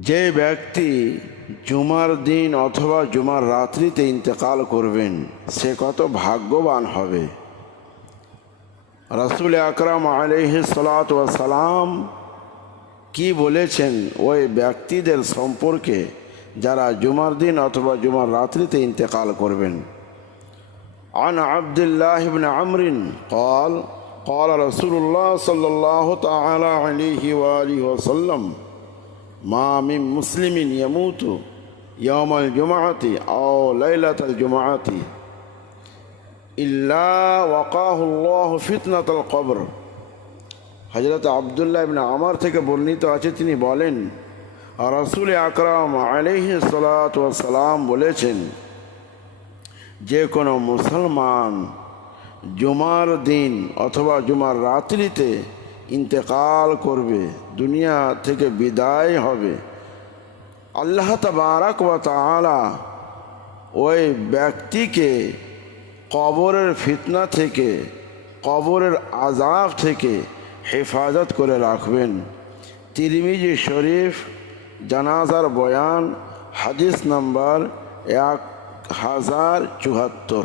যে ব্যক্তি জুমার দিন অথবা জুমার রাত্রিতে ইন্তেকাল করবেন সে কত ভাগ্যবান হবে রসুল আকরাম আলহ সালাম কি বলেছেন ওই ব্যক্তিদের সম্পর্কে যারা জুমার দিন অথবা জুমার রাত্রিতে ইন্তেকাল করবেন عن عبد الله بن عمرو قال قال رسول الله صلى الله تعالى عليه وآله وسلم ما من مسلم يموت يوم الجمعة أو ليلة الجمعة إلا وقاه الله فتنة القبر হজরত আবদুল্লাহ ইবনে আমার থেকে বর্ণিত আছে তিনি বলেন রসুল আকরাম আলহি সালাম বলেছেন যে কোনো মুসলমান জুমার দিন অথবা জুমার রাত্রিতে ইন্তেকাল করবে, দুনিয়া থেকে বিদায় হবে। আল্লাহ তবারাক ওয়া তাআলা ওই ব্যক্তিকে কবরের ফিতনা থেকে, কবরের আজাব থেকে হেফাজত করে রাখবেন। তিরমিজি শরীফ, জানাজার বয়ান, হাদিস নাম্বার এক হাজার চুয়াত্তর।